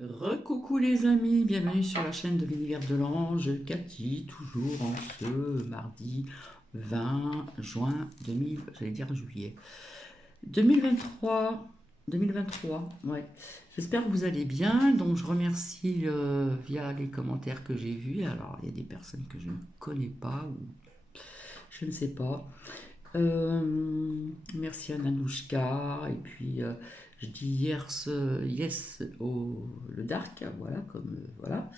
Recoucou les amis, bienvenue sur la chaîne de l'univers de l'ange, Cathy, toujours en ce mardi 20 juin 2000, j'allais dire juillet 2023, 2023, ouais. J'espère que vous allez bien, donc je remercie via les commentaires que j'ai vus. Alors il y a des personnes que je ne connais pas ou je ne sais pas. Merci à Nanouchka. Et puis, je dis yes au le dark, voilà, comme voilà.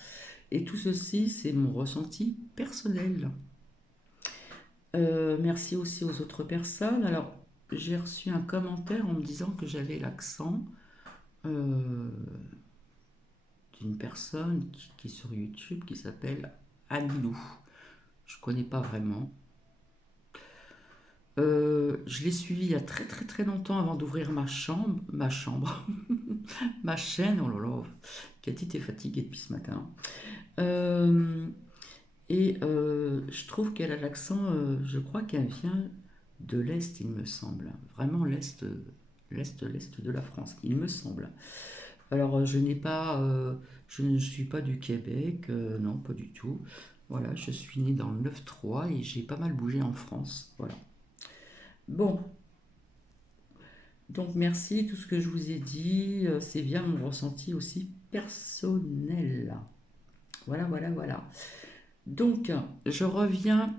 Et tout ceci, c'est mon ressenti personnel. Merci aussi aux autres personnes. Alors, j'ai reçu un commentaire en me disant que j'avais l'accent euh, d'une personne qui est sur YouTube qui s'appelle Alilou. Je connais pas vraiment. Je l'ai suivi il y a très très très longtemps avant d'ouvrir ma chambre, ma chaîne. Oh là là, Cathy, t'es fatiguée depuis ce matin. Euh, je trouve qu'elle a l'accent, je crois qu'elle vient de l'Est, il me semble. Vraiment l'Est de la France, il me semble. Alors, je ne suis pas du Québec, non, pas du tout. Voilà, je suis née dans le 9-3 et j'ai pas mal bougé en France. Voilà. Bon, donc merci, tout ce que je vous ai dit, c'est bien mon ressenti aussi personnel. Voilà, voilà, voilà. Donc, je reviens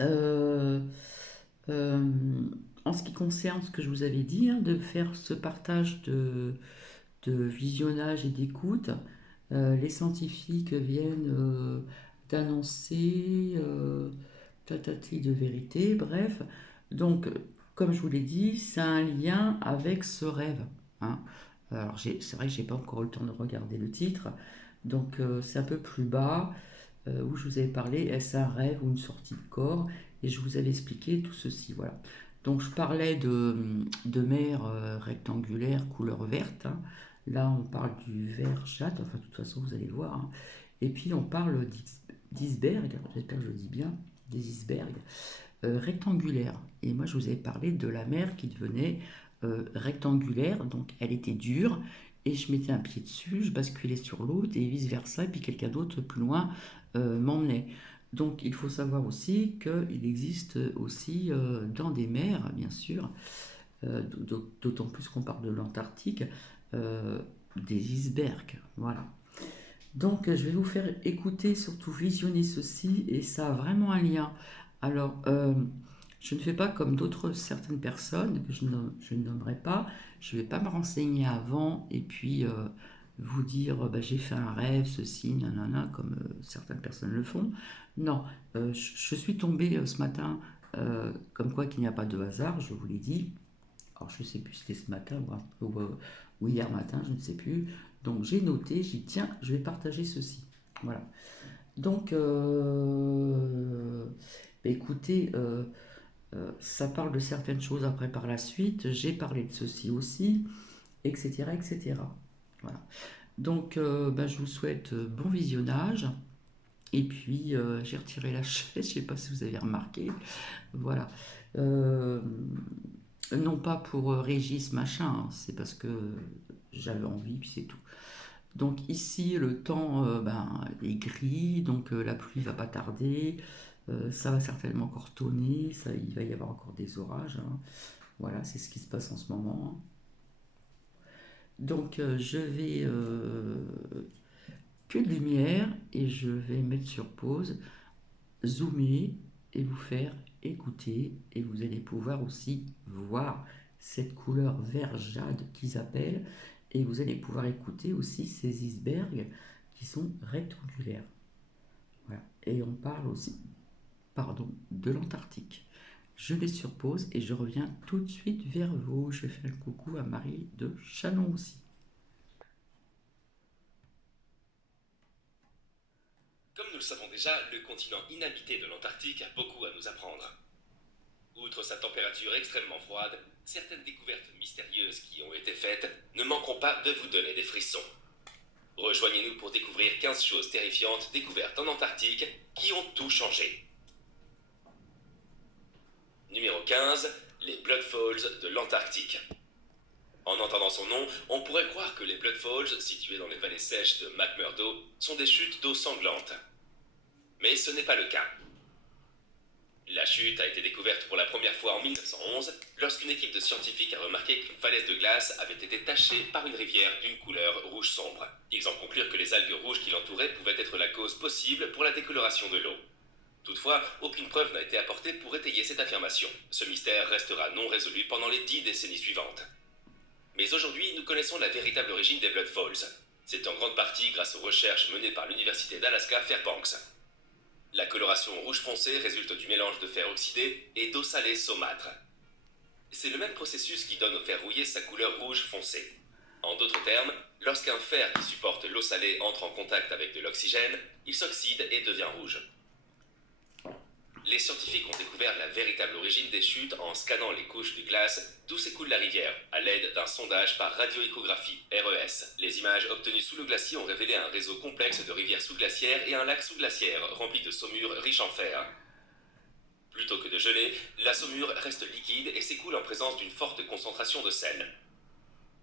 euh, euh, en ce qui concerne ce que je vous avais dit, hein, de faire ce partage de visionnage et d'écoute. Les scientifiques viennent d'annoncer tatati de vérité, bref. Donc, comme je vous l'ai dit, ça a un lien avec ce rêve, hein. Alors, c'est vrai que j'ai pas encore eu le temps de regarder le titre, donc c'est un peu plus bas où je vous avais parlé, est-ce un rêve ou une sortie de corps? Et je vous avais expliqué tout ceci, voilà. Donc je parlais de mer rectangulaire couleur verte, hein. Là on parle du vert jade, enfin de toute façon vous allez le voir, hein. Et puis on parle d'iceberg, j'espère que je le dis bien, des icebergs rectangulaires. Et moi je vous avais parlé de la mer qui devenait rectangulaire, donc elle était dure, et je mettais un pied dessus, je basculais sur l'autre et vice versa, et puis quelqu'un d'autre plus loin m'emmenait. Donc il faut savoir aussi qu'il existe aussi dans des mers, bien sûr, d'autant plus qu'on parle de l'Antarctique, euh, des icebergs. Voilà. Donc je vais vous faire écouter, surtout visionner ceci, et ça a vraiment un lien. Alors, je ne fais pas comme d'autres certaines personnes que je ne nommerai pas. Je ne vais pas me renseigner avant et puis vous dire bah, j'ai fait un rêve, ceci, nanana, comme certaines personnes le font. Non, je suis tombée ce matin, comme quoi qu'il n'y a pas de hasard, je vous l'ai dit. Alors je ne sais plus si c'était ce matin ou hier matin, je ne sais plus. Donc j'ai noté, j'ai dit tiens, je vais partager ceci. Voilà. Donc, bah, écoutez, ça parle de certaines choses après par la suite. J'ai parlé de ceci aussi, etc., etc. Voilà. Donc, bah, je vous souhaite bon visionnage. Et puis, j'ai retiré la chaise, je ne sais pas si vous avez remarqué. Voilà. Euh, non pas pour Régis machin, hein, c'est parce que j'avais envie, puis c'est tout. Donc ici, le temps ben, est gris, donc la pluie va pas tarder. Ça va certainement encore tonner, il va y avoir encore des orages, hein. Voilà, c'est ce qui se passe en ce moment. Donc je vais que de lumière et je vais mettre sur pause, zoomer et vous faire écouter et vous allez pouvoir aussi voir cette couleur vert jade qu'ils appellent et vous allez pouvoir écouter aussi ces icebergs qui sont rectangulaires. Voilà. Et on parle aussi, pardon, de l'Antarctique. Je les surpose et je reviens tout de suite vers vous. Je fais un coucou à Marie de Chalon aussi. Comme nous le savons déjà, le continent inhabité de l'Antarctique a beaucoup à nous apprendre. Outre sa température extrêmement froide, certaines découvertes mystérieuses qui ont été faites ne manqueront pas de vous donner des frissons. Rejoignez-nous pour découvrir 15 choses terrifiantes découvertes en Antarctique qui ont tout changé. Numéro 15, les Blood Falls de l'Antarctique. En entendant son nom, on pourrait croire que les Blood Falls, situées dans les vallées sèches de McMurdo, sont des chutes d'eau sanglantes. Mais ce n'est pas le cas. La chute a été découverte pour la première fois en 1911, lorsqu'une équipe de scientifiques a remarqué qu'une falaise de glace avait été tachée par une rivière d'une couleur rouge sombre. Ils en conclurent que les algues rouges qui l'entouraient pouvaient être la cause possible pour la décoloration de l'eau. Toutefois, aucune preuve n'a été apportée pour étayer cette affirmation. Ce mystère restera non résolu pendant les 10 décennies suivantes. Mais aujourd'hui, nous connaissons la véritable origine des Blood Falls. C'est en grande partie grâce aux recherches menées par l'université d'Alaska Fairbanks. La coloration rouge foncé résulte du mélange de fer oxydé et d'eau salée saumâtre. C'est le même processus qui donne au fer rouillé sa couleur rouge foncé. En d'autres termes, lorsqu'un fer qui supporte l'eau salée entre en contact avec de l'oxygène, il s'oxyde et devient rouge. Les scientifiques ont découvert la véritable origine des chutes en scannant les couches de glace d'où s'écoule la rivière, à l'aide d'un sondage par radioéchographie, RES. Les images obtenues sous le glacier ont révélé un réseau complexe de rivières sous-glaciaires et un lac sous-glaciaire rempli de saumure riche en fer. Plutôt que de geler, la saumure reste liquide et s'écoule en présence d'une forte concentration de sel.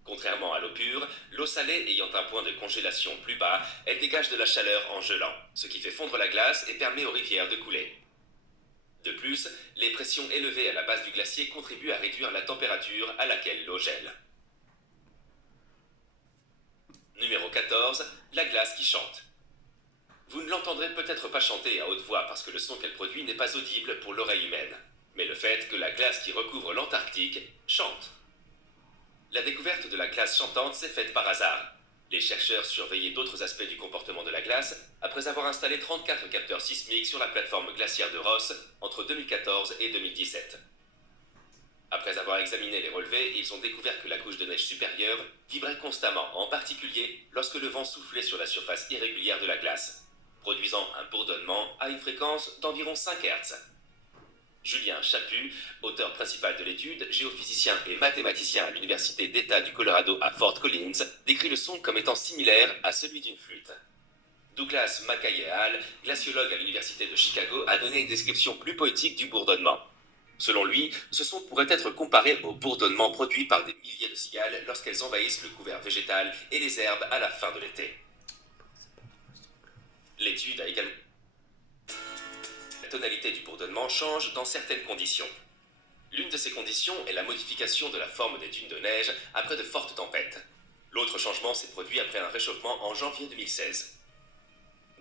Contrairement à l'eau pure, l'eau salée ayant un point de congélation plus bas, elle dégage de la chaleur en gelant, ce qui fait fondre la glace et permet aux rivières de couler. De plus, les pressions élevées à la base du glacier contribuent à réduire la température à laquelle l'eau gèle. Numéro 14, la glace qui chante. Vous ne l'entendrez peut-être pas chanter à haute voix parce que le son qu'elle produit n'est pas audible pour l'oreille humaine. Mais le fait que la glace qui recouvre l'Antarctique chante. La découverte de la glace chantante s'est faite par hasard. Les chercheurs surveillaient d'autres aspects du comportement de la glace après avoir installé 34 capteurs sismiques sur la plateforme glaciaire de Ross entre 2014 et 2017. Après avoir examiné les relevés, ils ont découvert que la couche de neige supérieure vibrait constamment, en particulier lorsque le vent soufflait sur la surface irrégulière de la glace, produisant un bourdonnement à une fréquence d'environ 5 Hz. Julien Chaput, auteur principal de l'étude, géophysicien et mathématicien à l'Université d'État du Colorado à Fort Collins, décrit le son comme étant similaire à celui d'une flûte. Douglas Mackay et al., glaciologue à l'Université de Chicago, a donné une description plus poétique du bourdonnement. Selon lui, ce son pourrait être comparé au bourdonnement produit par des milliers de cigales lorsqu'elles envahissent le couvert végétal et les herbes à la fin de l'été. L'étude a également... La tonalité du bourdonnement change dans certaines conditions. L'une de ces conditions est la modification de la forme des dunes de neige après de fortes tempêtes. L'autre changement s'est produit après un réchauffement en janvier 2016.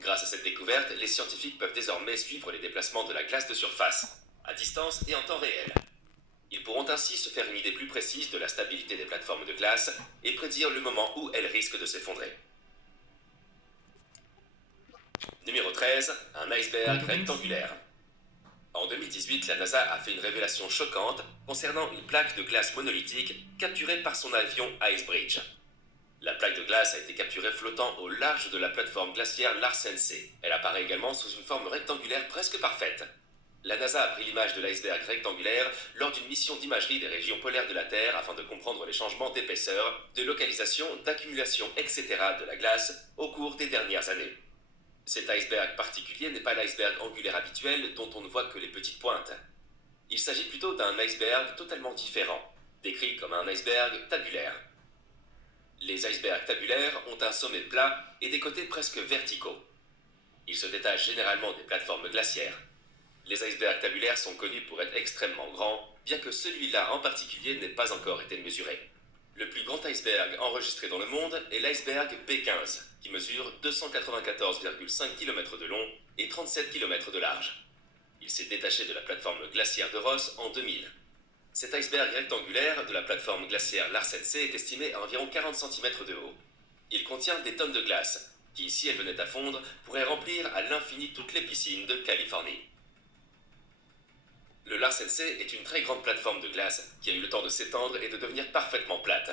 Grâce à cette découverte, les scientifiques peuvent désormais suivre les déplacements de la glace de surface, à distance et en temps réel. Ils pourront ainsi se faire une idée plus précise de la stabilité des plateformes de glace et prédire le moment où elles risquent de s'effondrer. Numéro 13, un iceberg rectangulaire. En 2018, la NASA a fait une révélation choquante concernant une plaque de glace monolithique capturée par son avion Icebridge. La plaque de glace a été capturée flottant au large de la plateforme glaciaire Larsen C. Elle apparaît également sous une forme rectangulaire presque parfaite. La NASA a pris l'image de l'iceberg rectangulaire lors d'une mission d'imagerie des régions polaires de la Terre afin de comprendre les changements d'épaisseur, de localisation, d'accumulation, etc. de la glace au cours des dernières années. Cet iceberg particulier n'est pas l'iceberg angulaire habituel dont on ne voit que les petites pointes. Il s'agit plutôt d'un iceberg totalement différent, décrit comme un iceberg tabulaire. Les icebergs tabulaires ont un sommet plat et des côtés presque verticaux. Ils se détachent généralement des plateformes glaciaires. Les icebergs tabulaires sont connus pour être extrêmement grands, bien que celui-là en particulier n'ait pas encore été mesuré. Le plus grand iceberg enregistré dans le monde est l'iceberg P15, qui mesure 294,5 km de long et 37 km de large. Il s'est détaché de la plateforme glaciaire de Ross en 2000. Cet iceberg rectangulaire de la plateforme glaciaire Larsen C est estimé à environ 40 cm de haut. Il contient des tonnes de glace, qui, si elles venaient à fondre, pourraient remplir à l'infini toutes les piscines de Californie. Le Larsen C est une très grande plateforme de glace qui a eu le temps de s'étendre et de devenir parfaitement plate.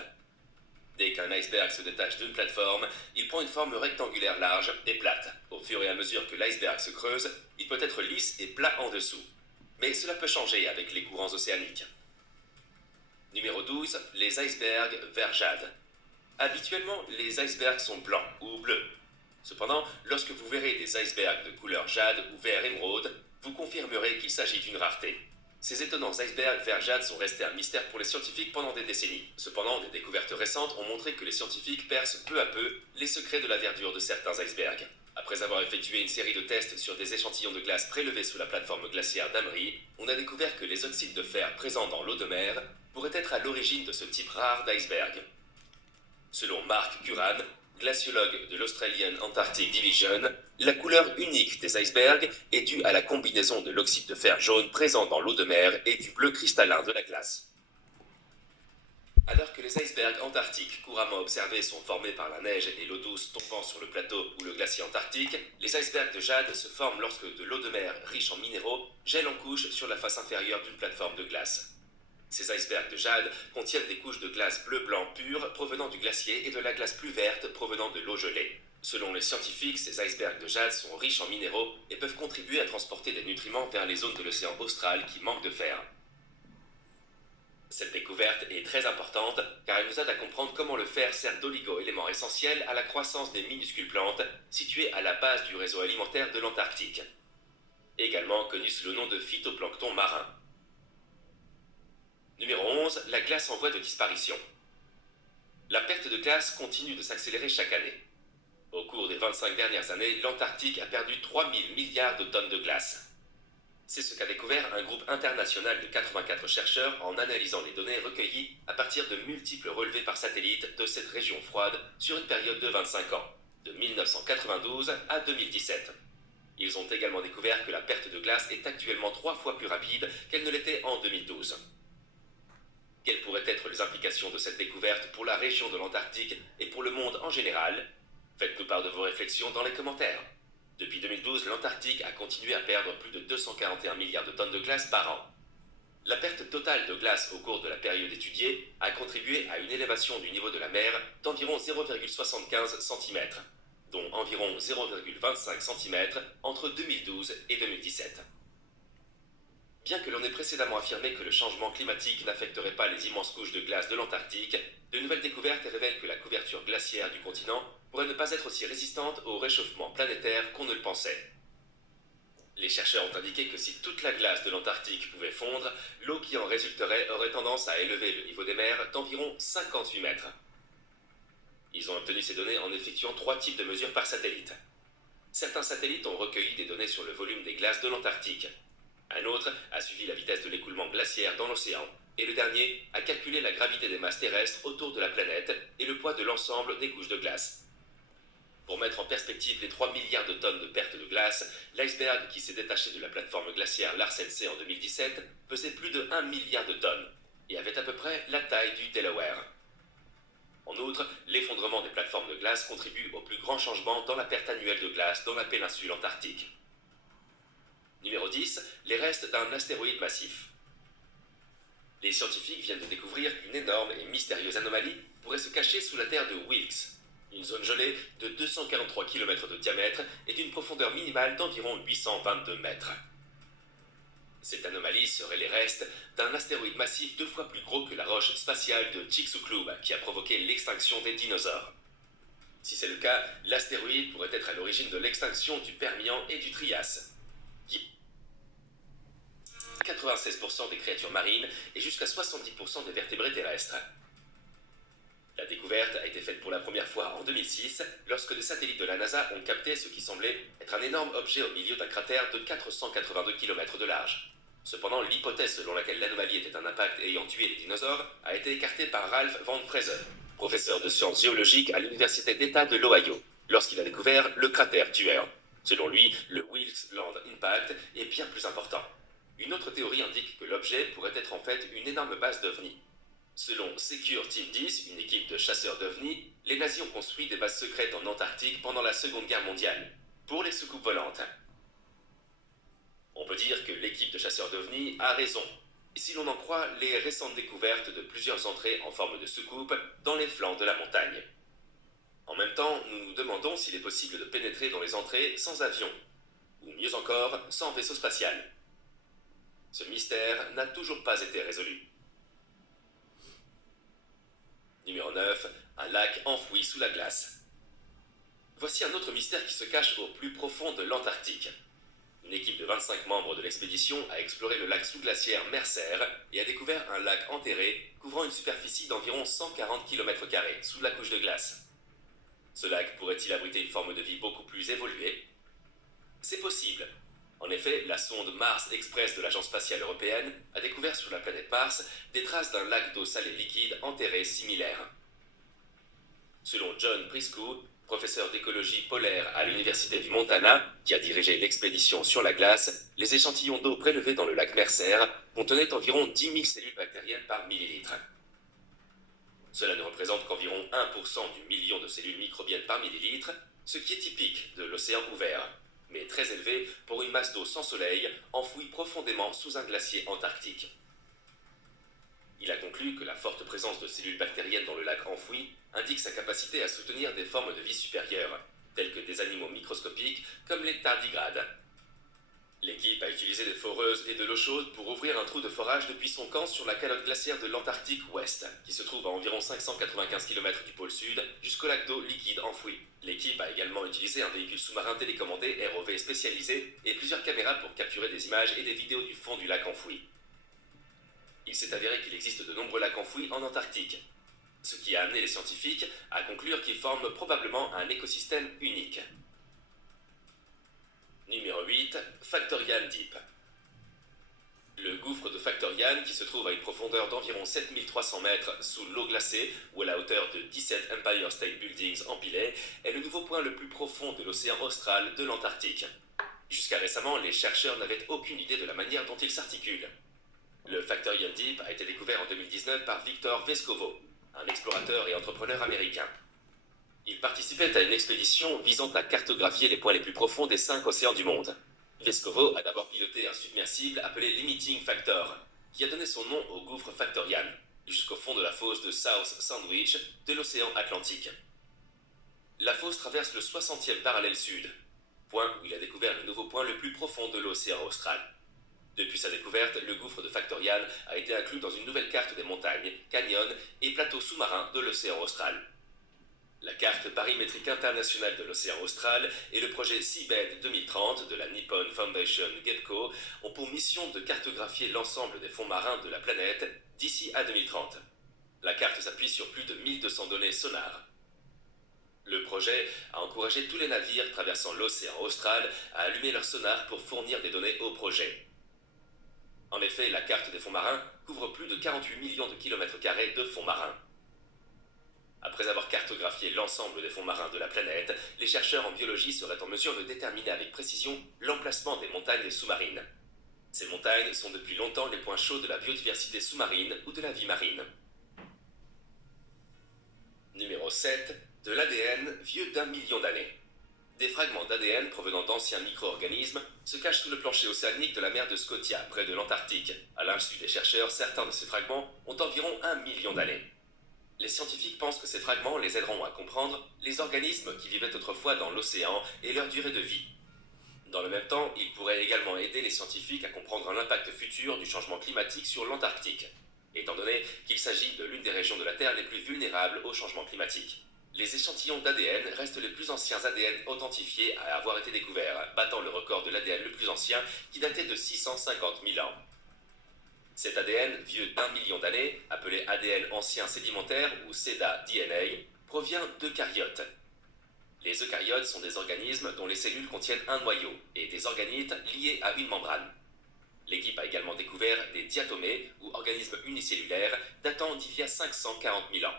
Dès qu'un iceberg se détache d'une plateforme, il prend une forme rectangulaire large et plate. Au fur et à mesure que l'iceberg se creuse, il peut être lisse et plat en dessous. Mais cela peut changer avec les courants océaniques. Numéro 12, les icebergs vert jade. Habituellement, les icebergs sont blancs ou bleus. Cependant, lorsque vous verrez des icebergs de couleur jade ou vert émeraude, vous confirmerez qu'il s'agit d'une rareté. Ces étonnants icebergs vert jade sont restés un mystère pour les scientifiques pendant des décennies. Cependant, des découvertes récentes ont montré que les scientifiques percent peu à peu les secrets de la verdure de certains icebergs. Après avoir effectué une série de tests sur des échantillons de glace prélevés sous la plateforme glaciaire d'Amri, on a découvert que les oxydes de fer présents dans l'eau de mer pourraient être à l'origine de ce type rare d'iceberg. Selon Mark Curran, glaciologue de l'Australian Antarctic Division, la couleur unique des icebergs est due à la combinaison de l'oxyde de fer jaune présent dans l'eau de mer et du bleu cristallin de la glace. Alors que les icebergs antarctiques couramment observés sont formés par la neige et l'eau douce tombant sur le plateau ou le glacier antarctique, les icebergs de jade se forment lorsque de l'eau de mer riche en minéraux gèle en couche sur la face inférieure d'une plateforme de glace. Ces icebergs de jade contiennent des couches de glace bleu-blanc pure provenant du glacier et de la glace plus verte provenant de l'eau gelée. Selon les scientifiques, ces icebergs de jade sont riches en minéraux et peuvent contribuer à transporter des nutriments vers les zones de l'océan austral qui manquent de fer. Cette découverte est très importante car elle nous aide à comprendre comment le fer sert d'oligo-élément essentiel à la croissance des minuscules plantes situées à la base du réseau alimentaire de l'Antarctique, également connu sous le nom de phytoplancton marin. Numéro 11, la glace en voie de disparition. La perte de glace continue de s'accélérer chaque année. Au cours des 25 dernières années, l'Antarctique a perdu 3000 milliards de tonnes de glace. C'est ce qu'a découvert un groupe international de 84 chercheurs en analysant les données recueillies à partir de multiples relevés par satellite de cette région froide sur une période de 25 ans, de 1992 à 2017. Ils ont également découvert que la perte de glace est actuellement 3 fois plus rapide qu'elle ne l'était en 2012. Quelles pourraient être les implications de cette découverte pour la région de l'Antarctique et pour le monde en général? Faites-nous part de vos réflexions dans les commentaires. Depuis 2012, l'Antarctique a continué à perdre plus de 241 milliards de tonnes de glace par an. La perte totale de glace au cours de la période étudiée a contribué à une élévation du niveau de la mer d'environ 0,75 cm, dont environ 0,25 cm entre 2012 et 2017. Bien que l'on ait précédemment affirmé que le changement climatique n'affecterait pas les immenses couches de glace de l'Antarctique, de nouvelles découvertes révèlent que la couverture glaciaire du continent pourrait ne pas être aussi résistante au réchauffement planétaire qu'on ne le pensait. Les chercheurs ont indiqué que si toute la glace de l'Antarctique pouvait fondre, l'eau qui en résulterait aurait tendance à élever le niveau des mers d'environ 58 mètres. Ils ont obtenu ces données en effectuant 3 types de mesures par satellite. Certains satellites ont recueilli des données sur le volume des glaces de l'Antarctique. Un autre a suivi la vitesse de l'écoulement glaciaire dans l'océan, et le dernier a calculé la gravité des masses terrestres autour de la planète et le poids de l'ensemble des couches de glace. Pour mettre en perspective les 3 milliards de tonnes de perte de glace, l'iceberg qui s'est détaché de la plateforme glaciaire Larsen C en 2017 pesait plus de 1 milliard de tonnes et avait à peu près la taille du Delaware. En outre, l'effondrement des plateformes de glace contribue au plus grand changement dans la perte annuelle de glace dans la péninsule antarctique. Numéro 10, les restes d'un astéroïde massif. Les scientifiques viennent de découvrir qu'une énorme et mystérieuse anomalie pourrait se cacher sous la terre de Wilkes, une zone gelée de 243 km de diamètre et d'une profondeur minimale d'environ 822 mètres. Cette anomalie serait les restes d'un astéroïde massif 2 fois plus gros que la roche spatiale de Chicxulub qui a provoqué l'extinction des dinosaures. Si c'est le cas, l'astéroïde pourrait être à l'origine de l'extinction du Permian et du Trias, 96% des créatures marines et jusqu'à 70% des vertébrés terrestres. La découverte a été faite pour la première fois en 2006, lorsque des satellites de la NASA ont capté ce qui semblait être un énorme objet au milieu d'un cratère de 482 km de large. Cependant, l'hypothèse selon laquelle l'anomalie était un impact ayant tué les dinosaures a été écartée par Ralph Van Fraser, professeur de sciences géologiques à l'Université d'État de l'Ohio, lorsqu'il a découvert le cratère tueur. Selon lui, le Wilkes Land Impact est bien plus important. Une autre théorie indique que l'objet pourrait être en fait une énorme base d'ovnis. Selon Secure Team 10, une équipe de chasseurs d'ovnis, les nazis ont construit des bases secrètes en Antarctique pendant la Seconde Guerre mondiale, pour les soucoupes volantes. On peut dire que l'équipe de chasseurs d'ovnis a raison, si l'on en croit les récentes découvertes de plusieurs entrées en forme de soucoupes dans les flancs de la montagne. En même temps, nous nous demandons s'il est possible de pénétrer dans les entrées sans avion, ou mieux encore, sans vaisseau spatial. Ce mystère n'a toujours pas été résolu. Numéro 9, un lac enfoui sous la glace. Voici un autre mystère qui se cache au plus profond de l'Antarctique. Une équipe de 25 membres de l'expédition a exploré le lac sous-glaciaire Mercer et a découvert un lac enterré couvrant une superficie d'environ 140 km² sous la couche de glace. Ce lac pourrait-il abriter une forme de vie beaucoup plus évoluée? C'est possible. En effet, la sonde Mars Express de l'Agence spatiale européenne a découvert sur la planète Mars des traces d'un lac d'eau salée liquide enterré similaire. Selon John Prisco, professeur d'écologie polaire à l'université du Montana, qui a dirigé l'expédition sur la glace, les échantillons d'eau prélevés dans le lac Mercer contenaient environ 10 000 cellules bactériennes par millilitre. Cela ne représente qu'environ 1% du million de cellules microbiennes par millilitre, ce qui est typique de l'océan ouvert, mais très élevé pour une masse d'eau sans soleil enfouie profondément sous un glacier antarctique. Il a conclu que la forte présence de cellules bactériennes dans le lac enfoui indique sa capacité à soutenir des formes de vie supérieures, telles que des animaux microscopiques comme les tardigrades. L'équipe a utilisé des foreuses et de l'eau chaude pour ouvrir un trou de forage depuis son camp sur la calotte glaciaire de l'Antarctique Ouest, qui se trouve à environ 595 km du pôle sud, jusqu'au lac d'eau liquide enfoui. L'équipe a également utilisé un véhicule sous-marin télécommandé ROV spécialisé et plusieurs caméras pour capturer des images et des vidéos du fond du lac enfoui. Il s'est avéré qu'il existe de nombreux lacs enfouis en Antarctique, ce qui a amené les scientifiques à conclure qu'ils forment probablement un écosystème unique. Numéro 8. Factorial Deep. Le gouffre de Factorial, qui se trouve à une profondeur d'environ 7300 mètres sous l'eau glacée ou à la hauteur de 17 Empire State Buildings empilés, est le nouveau point le plus profond de l'océan austral de l'Antarctique. Jusqu'à récemment, les chercheurs n'avaient aucune idée de la manière dont il s'articule. Le Factorial Deep a été découvert en 2019 par Victor Vescovo, un explorateur et entrepreneur américain. Il participait à une expédition visant à cartographier les points les plus profonds des 5 océans du monde. Vescovo a d'abord piloté un submersible appelé Limiting Factor, qui a donné son nom au gouffre Factorial, jusqu'au fond de la fosse de South Sandwich de l'océan Atlantique. La fosse traverse le 60e parallèle sud, point où il a découvert le nouveau point le plus profond de l'océan austral. Depuis sa découverte, le gouffre de Factorial a été inclus dans une nouvelle carte des montagnes, canyons et plateaux sous-marins de l'océan austral. La carte parimétrique internationale de l'océan austral et le projet Seabed 2030 de la Nippon Foundation GEPCO ont pour mission de cartographier l'ensemble des fonds marins de la planète d'ici à 2030. La carte s'appuie sur plus de 1200 données sonars. Le projet a encouragé tous les navires traversant l'océan austral à allumer leur sonar pour fournir des données au projet. En effet, la carte des fonds marins couvre plus de 48 millions de kilomètres carrés de fonds marins. Après avoir cartographié l'ensemble des fonds marins de la planète, les chercheurs en biologie seraient en mesure de déterminer avec précision l'emplacement des montagnes sous-marines. Ces montagnes sont depuis longtemps les points chauds de la biodiversité sous-marine ou de la vie marine. Numéro 7. De l'ADN vieux d'1 million d'années. Des fragments d'ADN provenant d'anciens micro-organismes se cachent sous le plancher océanique de la mer de Scotia, près de l'Antarctique. À l'insu des chercheurs, certains de ces fragments ont environ 1 million d'années. Les scientifiques pensent que ces fragments les aideront à comprendre les organismes qui vivaient autrefois dans l'océan et leur durée de vie. Dans le même temps, ils pourraient également aider les scientifiques à comprendre l'impact futur du changement climatique sur l'Antarctique, étant donné qu'il s'agit de l'une des régions de la Terre les plus vulnérables au changement climatique. Les échantillons d'ADN restent les plus anciens ADN authentifiés à avoir été découverts, battant le record de l'ADN le plus ancien qui datait de 650 000 ans. Cet ADN, vieux d'1 million d'années, appelé ADN ancien sédimentaire ou ceda-DNA, provient d'eucaryotes. Les eucaryotes sont des organismes dont les cellules contiennent un noyau et des organites liés à une membrane. L'équipe a également découvert des diatomées ou organismes unicellulaires datant d'il y a 540 000 ans.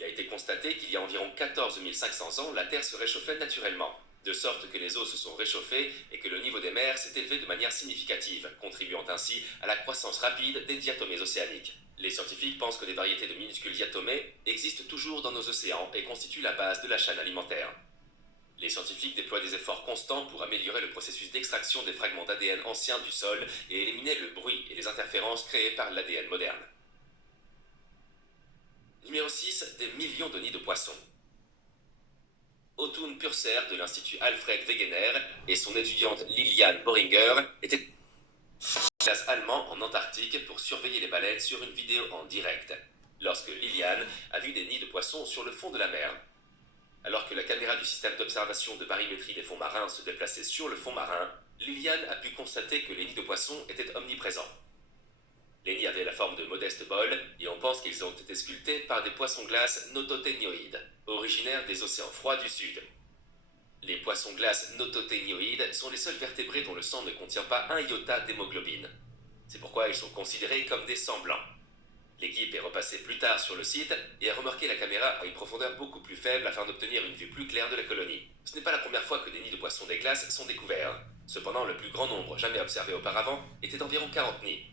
Il a été constaté qu'il y a environ 14 500 ans, la Terre se réchauffait naturellement, de sorte que les eaux se sont réchauffées et que le niveau des mers s'est élevé de manière significative, contribuant ainsi à la croissance rapide des diatomées océaniques. Les scientifiques pensent que des variétés de minuscules diatomées existent toujours dans nos océans et constituent la base de la chaîne alimentaire. Les scientifiques déploient des efforts constants pour améliorer le processus d'extraction des fragments d'ADN anciens du sol et éliminer le bruit et les interférences créées par l'ADN moderne. Numéro 6. Des millions de nids de poissons. Otun Purser de l'Institut Alfred Wegener et son étudiante Liliane Boringer étaient classe allemand en Antarctique pour surveiller les baleines sur une vidéo en direct, lorsque Liliane a vu des nids de poissons sur le fond de la mer. Alors que la caméra du système d'observation de barymétrie des fonds marins se déplaçait sur le fond marin, Liliane a pu constater que les nids de poissons étaient omniprésents. Les nids avaient la forme de modestes bols, et on pense qu'ils ont été sculptés par des poissons-glaces nototénioïdes, originaires des océans froids du Sud. Les poissons-glaces nototénioïdes sont les seuls vertébrés dont le sang ne contient pas un iota d'hémoglobine. C'est pourquoi ils sont considérés comme des sangs blancs. L'équipe est repassée plus tard sur le site et a remarqué la caméra à une profondeur beaucoup plus faible afin d'obtenir une vue plus claire de la colonie. Ce n'est pas la première fois que des nids de poissons des glaces sont découverts. Cependant, le plus grand nombre jamais observé auparavant était d'environ 40 nids.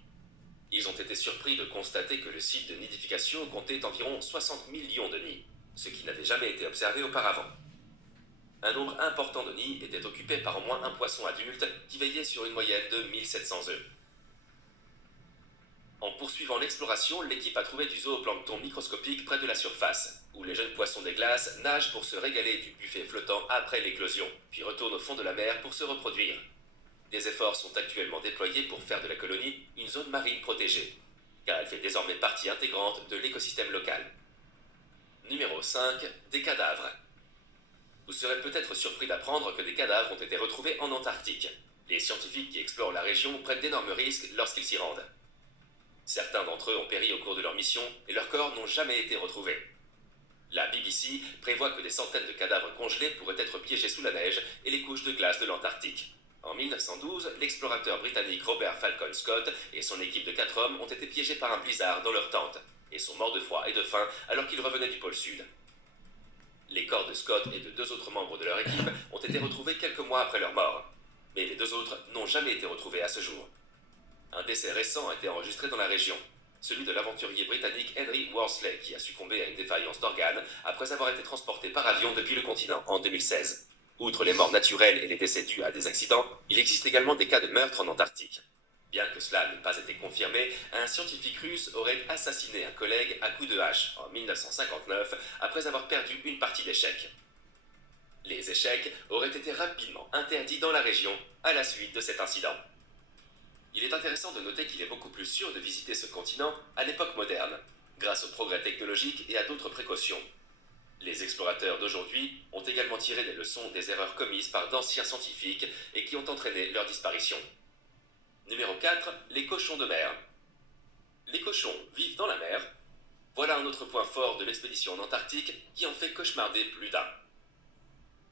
Ils ont été surpris de constater que le site de nidification comptait environ 60 millions de nids, ce qui n'avait jamais été observé auparavant. Un nombre important de nids était occupé par au moins un poisson adulte qui veillait sur une moyenne de 1700 œufs. En poursuivant l'exploration, l'équipe a trouvé du zooplancton microscopique près de la surface, où les jeunes poissons des glaces nagent pour se régaler du buffet flottant après l'éclosion, puis retournent au fond de la mer pour se reproduire. Des efforts sont actuellement déployés pour faire de la colonie une zone marine protégée, car elle fait désormais partie intégrante de l'écosystème local. Numéro 5. Des cadavres. Vous serez peut-être surpris d'apprendre que des cadavres ont été retrouvés en Antarctique. Les scientifiques qui explorent la région prennent d'énormes risques lorsqu'ils s'y rendent. Certains d'entre eux ont péri au cours de leur mission et leurs corps n'ont jamais été retrouvés. La BBC prévoit que des centaines de cadavres congelés pourraient être piégés sous la neige et les couches de glace de l'Antarctique. En 1912, l'explorateur britannique Robert Falcon Scott et son équipe de 4 hommes ont été piégés par un blizzard dans leur tente et sont morts de froid et de faim alors qu'ils revenaient du pôle Sud. Les corps de Scott et de 2 autres membres de leur équipe ont été retrouvés quelques mois après leur mort, mais les 2 autres n'ont jamais été retrouvés à ce jour. Un décès récent a été enregistré dans la région, celui de l'aventurier britannique Henry Worsley qui a succombé à une défaillance d'organes après avoir été transporté par avion depuis le continent en 2016. Outre les morts naturelles et les décès dus à des accidents, il existe également des cas de meurtre en Antarctique. Bien que cela n'ait pas été confirmé, un scientifique russe aurait assassiné un collègue à coups de hache en 1959 après avoir perdu une partie d'échecs. Les échecs auraient été rapidement interdits dans la région à la suite de cet incident. Il est intéressant de noter qu'il est beaucoup plus sûr de visiter ce continent à l'époque moderne, grâce aux progrès technologiques et à d'autres précautions. Les explorateurs d'aujourd'hui ont également tiré des leçons des erreurs commises par d'anciens scientifiques et qui ont entraîné leur disparition. Numéro 4. Les cochons de mer. Les cochons vivent dans la mer. Voilà un autre point fort de l'expédition en Antarctique qui en fait cauchemarder plus d'un.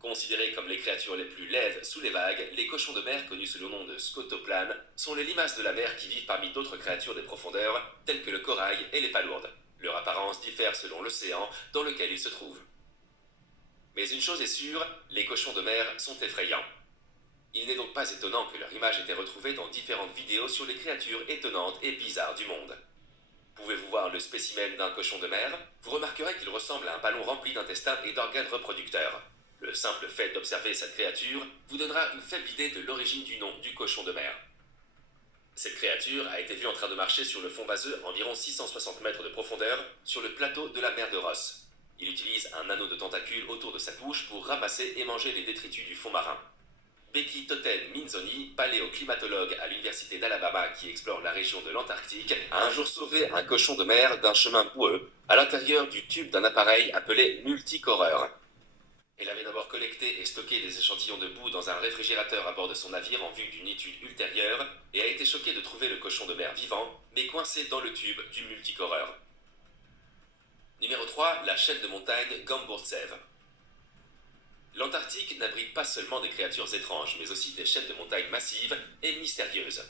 Considérés comme les créatures les plus laides sous les vagues, les cochons de mer, connus sous le nom de scotoplanes, sont les limaces de la mer qui vivent parmi d'autres créatures des profondeurs, telles que le corail et les palourdes. Leur apparence diffère selon l'océan dans lequel ils se trouvent. Mais une chose est sûre, les cochons de mer sont effrayants. Il n'est donc pas étonnant que leur image ait été retrouvée dans différentes vidéos sur les créatures étonnantes et bizarres du monde. Pouvez-vous voir le spécimen d'un cochon de mer? Vous remarquerez qu'il ressemble à un ballon rempli d'intestins et d'organes reproducteurs. Le simple fait d'observer cette créature vous donnera une faible idée de l'origine du nom du cochon de mer. Cette créature a été vue en train de marcher sur le fond vaseux à environ 660 mètres de profondeur sur le plateau de la mer de Ross. Il utilise un anneau de tentacules autour de sa bouche pour ramasser et manger les détritus du fond marin. Becky Totten-Minzoni, paléoclimatologue à l'université d'Alabama qui explore la région de l'Antarctique, a un jour sauvé un cochon de mer d'un chemin boueux à l'intérieur du tube d'un appareil appelé multicoreur. Elle avait d'abord collecté et stocké des échantillons de boue dans un réfrigérateur à bord de son navire en vue d'une étude ultérieure et a été choquée de trouver le cochon de mer vivant, mais coincé dans le tube du multicoreur. Numéro 3. La chaîne de montagne Gamburtsev. L'Antarctique n'abrite pas seulement des créatures étranges, mais aussi des chaînes de montagnes massives et mystérieuses.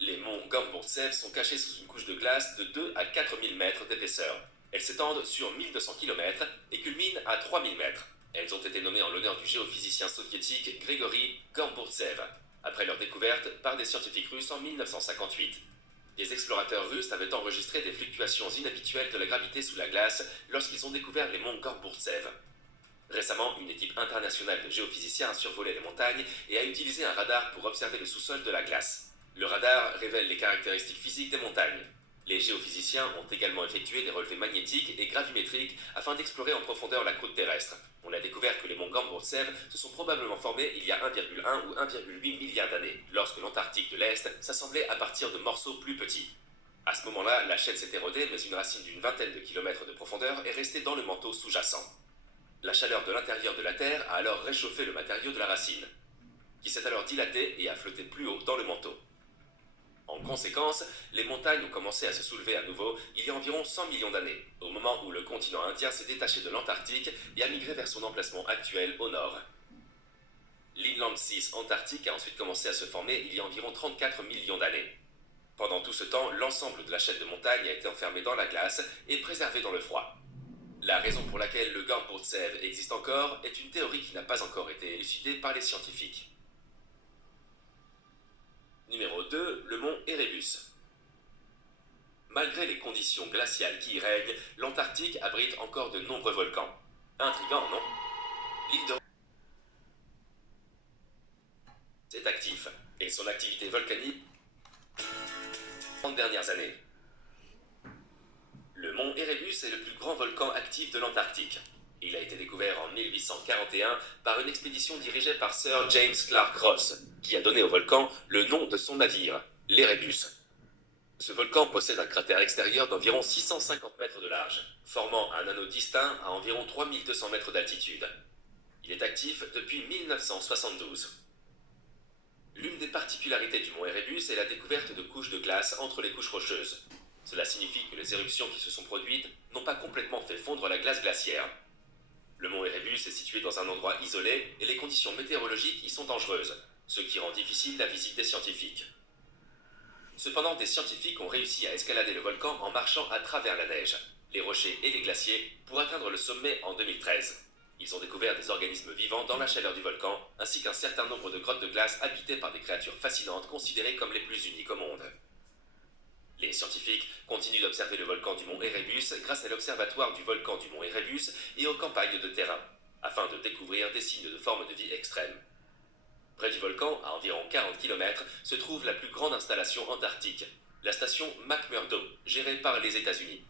Les monts Gamburtsev sont cachés sous une couche de glace de 2 à 4000 mètres d'épaisseur. Elles s'étendent sur 1200 km et culminent à 3000 mètres. Elles ont été nommées en l'honneur du géophysicien soviétique Grigori Gamburtsev, après leur découverte par des scientifiques russes en 1958. Des explorateurs russes avaient enregistré des fluctuations inhabituelles de la gravité sous la glace lorsqu'ils ont découvert les monts Gamburtsev. Récemment, une équipe internationale de géophysiciens a survolé les montagnes et a utilisé un radar pour observer le sous-sol de la glace. Le radar révèle les caractéristiques physiques des montagnes. Les géophysiciens ont également effectué des relevés magnétiques et gravimétriques afin d'explorer en profondeur la croûte terrestre. On a découvert que les monts Gamburtsev se sont probablement formés il y a 1,1 ou 1,8 milliard d'années, lorsque l'Antarctique de l'Est s'assemblait à partir de morceaux plus petits. À ce moment-là, la chaîne s'est érodée, mais une racine d'une vingtaine de kilomètres de profondeur est restée dans le manteau sous-jacent. La chaleur de l'intérieur de la Terre a alors réchauffé le matériau de la racine, qui s'est alors dilaté et a flotté plus haut dans le manteau. En conséquence, les montagnes ont commencé à se soulever à nouveau il y a environ 100 millions d'années, au moment où le continent indien s'est détaché de l'Antarctique et a migré vers son emplacement actuel au nord. L'inland Seas antarctique a ensuite commencé à se former il y a environ 34 millions d'années. Pendant tout ce temps, l'ensemble de la chaîne de montagnes a été enfermé dans la glace et préservé dans le froid. La raison pour laquelle le Gamburtsev existe encore est une théorie qui n'a pas encore été élucidée par les scientifiques. Numéro 2, le mont Erebus. Malgré les conditions glaciales qui y règnent, l'Antarctique abrite encore de nombreux volcans. Intriguant, non? L'île de est actif, et son activité volcanique en dernières années. Le mont Erebus est le plus grand volcan actif de l'Antarctique. Il a été découvert en 1841 par une expédition dirigée par Sir James Clark Ross, qui a donné au volcan le nom de son navire, l'Erebus. Ce volcan possède un cratère extérieur d'environ 650 mètres de large, formant un anneau distinct à environ 3200 mètres d'altitude. Il est actif depuis 1972. L'une des particularités du mont Erebus est la découverte de couches de glace entre les couches rocheuses. Cela signifie que les éruptions qui se sont produites n'ont pas complètement fait fondre la glace glaciaire. Le mont Erebus est situé dans un endroit isolé et les conditions météorologiques y sont dangereuses, ce qui rend difficile la visite des scientifiques. Cependant, des scientifiques ont réussi à escalader le volcan en marchant à travers la neige, les rochers et les glaciers pour atteindre le sommet en 2013. Ils ont découvert des organismes vivants dans la chaleur du volcan, ainsi qu'un certain nombre de grottes de glace habitées par des créatures fascinantes considérées comme les plus uniques au monde. Les scientifiques continuent d'observer le volcan du mont Erebus grâce à l'observatoire du volcan du mont Erebus et aux campagnes de terrain, afin de découvrir des signes de formes de vie extrêmes. Près du volcan, à environ 40 km, se trouve la plus grande installation antarctique, la station McMurdo, gérée par les États-Unis.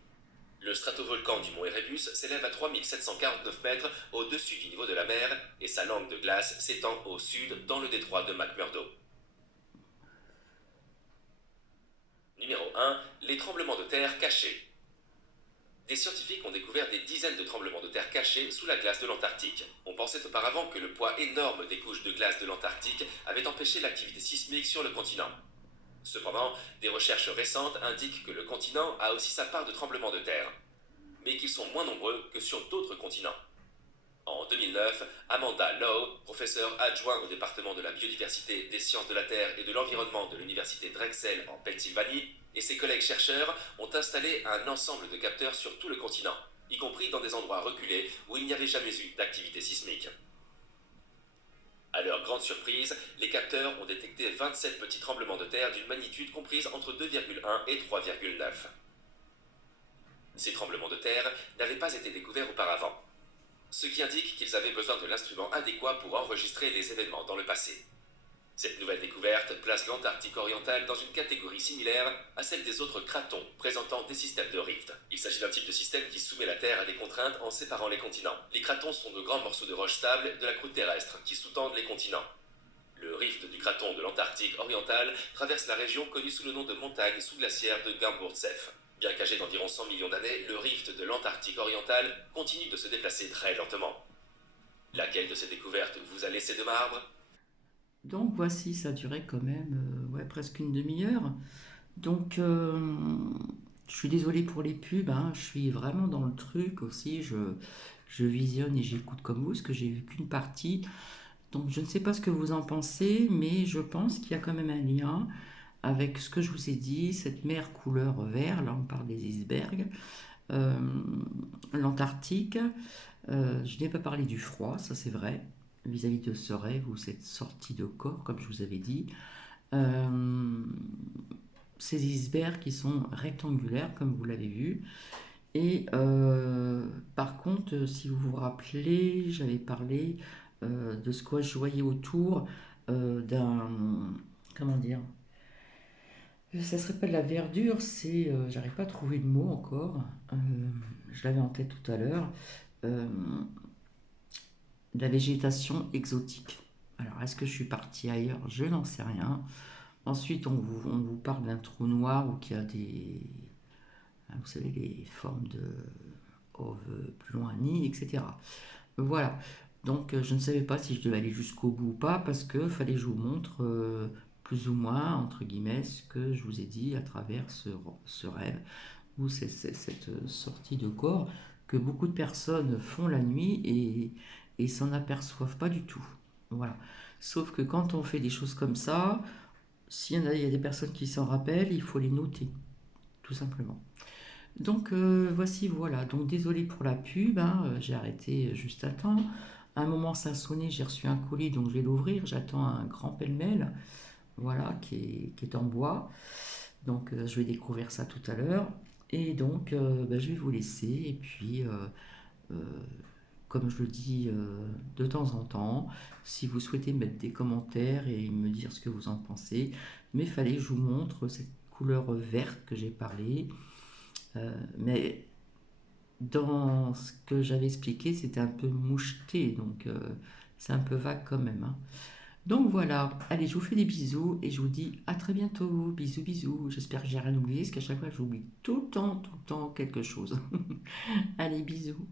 Le stratovolcan du mont Erebus s'élève à 3749 mètres au-dessus du niveau de la mer et sa langue de glace s'étend au sud dans le détroit de McMurdo. Numéro 1. Les tremblements de terre cachés. Des scientifiques ont découvert des dizaines de tremblements de terre cachés sous la glace de l'Antarctique. On pensait auparavant que le poids énorme des couches de glace de l'Antarctique avait empêché l'activité sismique sur le continent. Cependant, des recherches récentes indiquent que le continent a aussi sa part de tremblements de terre, mais qu'ils sont moins nombreux que sur d'autres continents. En 2009, Amanda Lowe, professeure adjoint au département de la biodiversité, des sciences de la Terre et de l'environnement de l'université Drexel en Pennsylvanie, et ses collègues chercheurs ont installé un ensemble de capteurs sur tout le continent, y compris dans des endroits reculés où il n'y avait jamais eu d'activité sismique. À leur grande surprise, les capteurs ont détecté 27 petits tremblements de terre d'une magnitude comprise entre 2,1 et 3,9. Ces tremblements de terre n'avaient pas été découverts auparavant, ce qui indique qu'ils avaient besoin de l'instrument adéquat pour enregistrer les événements dans le passé. Cette nouvelle découverte place l'Antarctique oriental dans une catégorie similaire à celle des autres cratons présentant des systèmes de rift. Il s'agit d'un type de système qui soumet la Terre à des contraintes en séparant les continents. Les cratons sont de grands morceaux de roche stable de la croûte terrestre qui sous-tendent les continents. Le rift du craton de l'Antarctique oriental traverse la région connue sous le nom de montagne sous-glaciaire de Gamburtsev. Bien qu'âgé d'environ 100 millions d'années, le rift de l'Antarctique oriental continue de se déplacer très lentement. Laquelle de ces découvertes vous a laissé de marbre? Donc voici, ça durait quand même ouais, presque une demi-heure. Donc je suis désolée pour les pubs, hein, je suis vraiment dans le truc aussi. Je visionne et j'écoute comme vous, parce que j'ai vu qu'une partie. Donc je ne sais pas ce que vous en pensez, mais je pense qu'il y a quand même un lien avec ce que je vous ai dit, cette mer couleur vert, là on parle des icebergs, euh, l'Antarctique. Je n'ai pas parlé du froid, ça c'est vrai, vis-à-vis de ce rêve ou cette sortie de corps, comme je vous avais dit. Euh, Ces icebergs qui sont rectangulaires, comme vous l'avez vu. Et par contre, si vous vous rappelez, j'avais parlé de ce que je voyais autour d'un... Comment dire? Ça serait pas de la verdure, c'est... j'arrive pas à trouver le mot encore. Je l'avais en tête tout à l'heure. Euh, de la végétation exotique. Alors, est-ce que je suis partie ailleurs? Je n'en sais rien. Ensuite, on vous parle d'un trou noir où il y a des... Vous savez, les formes de... Of, plus loin, nid, etc. Voilà. Donc, je ne savais pas si je devais aller jusqu'au bout ou pas parce que fallait que je vous montre plus ou moins, entre guillemets, ce que je vous ai dit à travers ce rêve ou cette sortie de corps que beaucoup de personnes font la nuit et s'en aperçoivent pas du tout. Voilà. Sauf que quand on fait des choses comme ça, s'il y en a, il y a des personnes qui s'en rappellent, il faut les noter, tout simplement. Donc voici, voilà. Donc désolé pour la pub, hein, j'ai arrêté juste à temps. À un moment, ça a sonné, j'ai reçu un colis, donc je vais l'ouvrir. J'attends un grand pêle-mêle, voilà, qui est en bois. Donc je vais découvrir ça tout à l'heure. Et donc bah, je vais vous laisser. Et puis, euh, comme je le dis de temps en temps, si vous souhaitez mettre des commentaires et me dire ce que vous en pensez, mais fallait que je vous montre cette couleur verte que j'ai parlé. Mais dans ce que j'avais expliqué, c'était un peu moucheté, donc c'est un peu vague quand même, hein. Donc voilà, allez, je vous fais des bisous et je vous dis à très bientôt. Bisous, bisous. J'espère que j'ai rien oublié, parce qu'à chaque fois, j'oublie tout le temps quelque chose. Allez, bisous.